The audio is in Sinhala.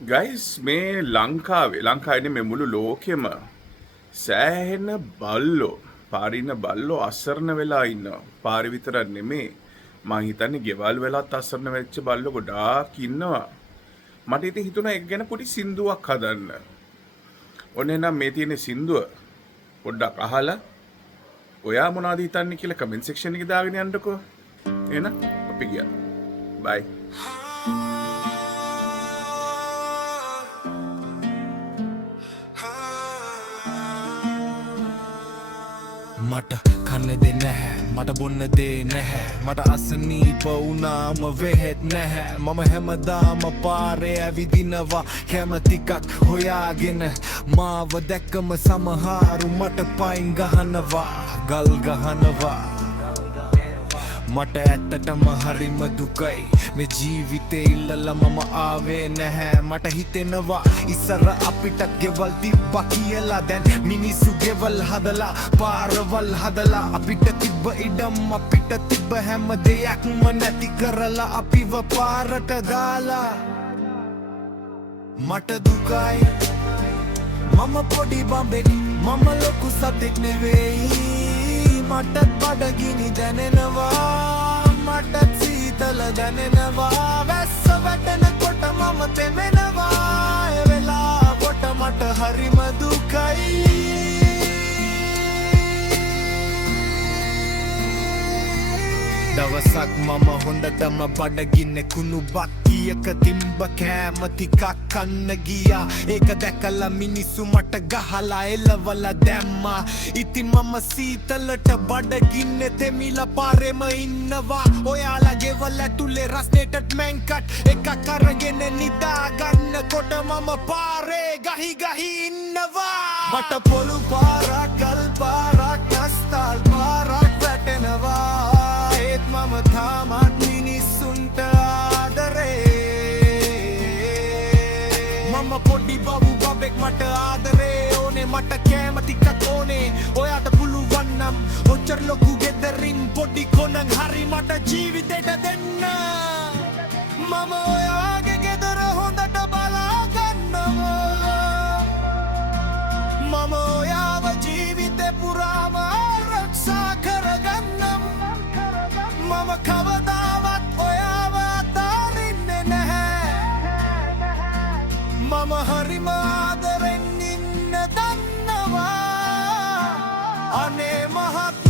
ගයිස් මේ ලංකාවේ මේ මුළු ලෝකෙම සෑහෙන බල්ලෝ පාරින බල්ලෝ අසරණ වෙලා ඉන්නවා. පාරේ විතරක් නෙමේ. මං හිතන්නේ ගෙවල් වෙලත් අසරණ වෙච්ච බල්ලෝ ගොඩාක් ඉන්නවා. මට ඉතින් හිතුණා ඒක ගැන පොඩි සින්දුවක් හදන්න. ඔන්න නම් මේ තියෙන සින්දුව පොඩ්ඩක් අහලා ඔයා මොනවද හිතන්නේ කියලා කමෙන්ට් සෙක්ෂන් එකේ දාගෙන යන්නකෝ. එහෙනම් අපි ගියා. බයි. මට කන්න දෙ නැහැ මට බොන්න දේ නැහැ මට අසනීප වුණාම වෙහෙත් නැහැ මම හැමදාම පාරේ ඇවිදිනවා කැමතිකක් හොයාගෙන මාව දැක්කම සමහරු මට පයින් ගහනවා ගල් ගහනවා මට ඇත්තටම හරිම දුකයි මේ ජීවිතේ ඉල්ලලා මම ආවේ නැහැ මට හිතෙනවා ඉස්සර අපිට ගෙවල් තිබ්බා කියලා දැන් මිනිස්සු ගෙවල් හදලා පාරවල් හදලා අපිට තිබ්බ ඉඩම් අපිට තිබ්බ හැම දෙයක්ම නැති කරලා අපිව පාරට දාලා මට දුකයි මම පොඩි බම්බෙක් මම ලොකු සතෙක් නෙවෙයි මටත් බඩගිනි දැනෙනවා මටත් සීතල දැනෙනවා වැස්ස වැටෙනකොට මම තෙමෙනවා ඒ වෙලාවට මට හරිම දුකයි දවසක් මම හොඳටම බඩගින්න කුණු බක්කියක තිම්බ කෑම ටිකක් කන්න ගියා ඒක දැකලා මිනිස්සු මට ගහලා එලවලා දැම්මා ඉතින් මම සීතලට බඩගින්නේ තෙමිලා පාරෙම ඉන්නවා ඔයාලා ගෙවල් ඇතුලේ රස්නෙටත් මැන්කට් එකක් අරගෙන නිදා ගන්නකොට මම පාරේ ගහි ඉන්නවා මට පොළු පාරක් ගල් පාරක් අස්තල් පාරක් වැටෙනවා මම තාමත් මිනිස්සුන්ට ආදරේ මම පොඩි බබු බබෙක් මට ආදරේ ඕනේ මට කෑම ටිකක් ඕනේ ඔයාට පුළුවන් නම් ඔච්චර ලොකු ගෙදරින් පොඩි කොනන් හරි මට ජීවිතේට දෙන්න මම ඔයාගේ ගෙදර හොඳට බලා ගන්නවා මම ඔයාව ජීවිතේ පුරාම ආරක්ෂා කරගන්නම් මම කවදාවත් ඔයාව අතාරින්නේ නැහැ මම හරිම ආදරෙන් ඉන්න දන්නවා අනේ මහත්